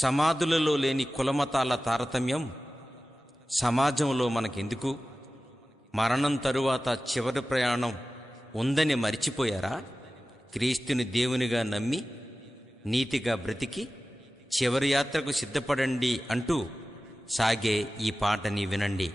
సమాధులలో లేని కులమతాల తారతమ్యం సమాజంలో మనకెందుకు? మరణం తరువాత చివరి ప్రయాణం ఉందని మరిచిపోయారా? క్రీస్తుని దేవునిగా నమ్మి నీతిగా బ్రతికి చివరి యాత్రకు సిద్ధపడండి అంటూ సాగే ఈ పాటని వినండి.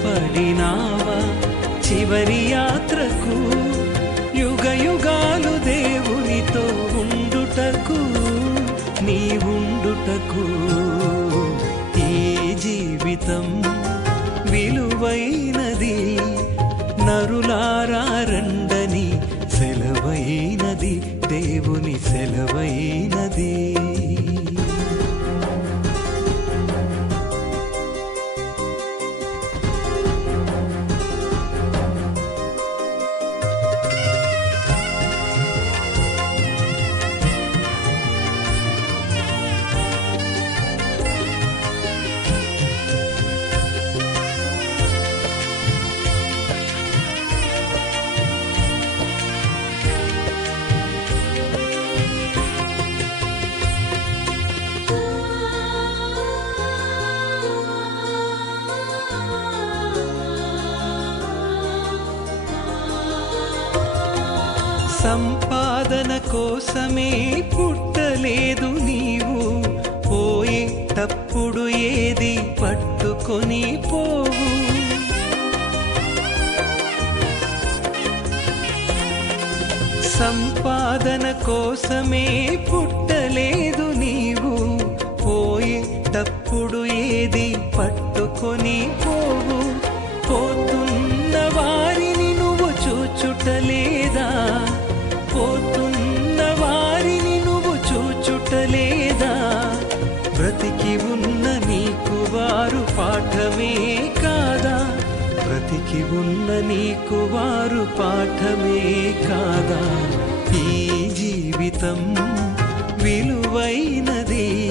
సిద్ధపడినావా చివరి యాత్రకు యుగ యుగాలు దేవునితో ఉండుటకు నీ ఉండుటకు ఈ జీవితం విలువైనది. నరులారండని సంపాదన కోసమే పుట్టలేదు నీవు. పోయేటప్పుడు ఏది పట్టుకొని పోవు. సంపాదన కోసమే పుట్టలేదు నీవు. పోయేటప్పుడు ఏది పట్టుకొని పోవు. పోతు బ్రతికి ఉన్న నీకు వారు పాఠమే కాదా? ఈ జీవితం విలువైనది.